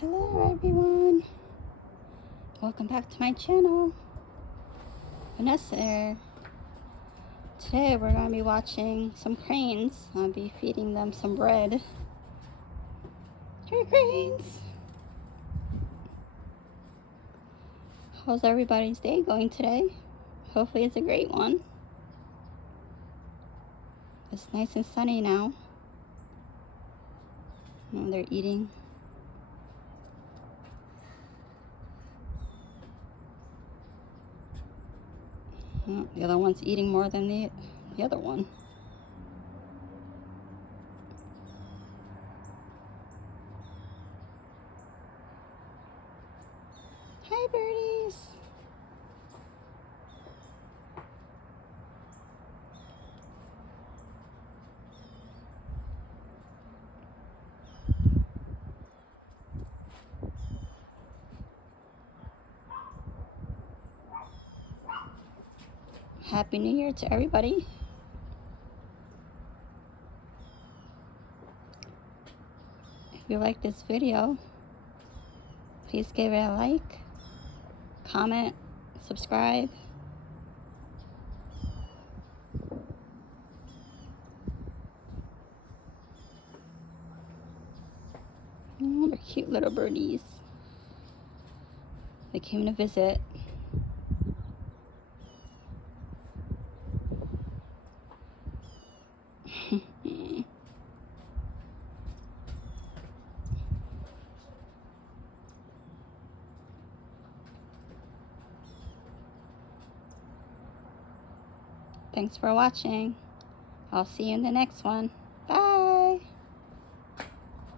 Hello everyone, welcome back to my channel. Vanessa here. Today we're going to be watching some cranes. I'll be feeding them some bread. Hey cranes! How's everybody's day going today? Hopefully it's a great one. It's nice and sunny now. Oh, they're eating. Oh, the other one's eating more than the other one. Hi birdies! Happy New Year to everybody. If you like this video, please give it a like, comment, subscribe. Oh, they're cute little birdies. They came to visit. Thanks for watching. I'll see you in the next one.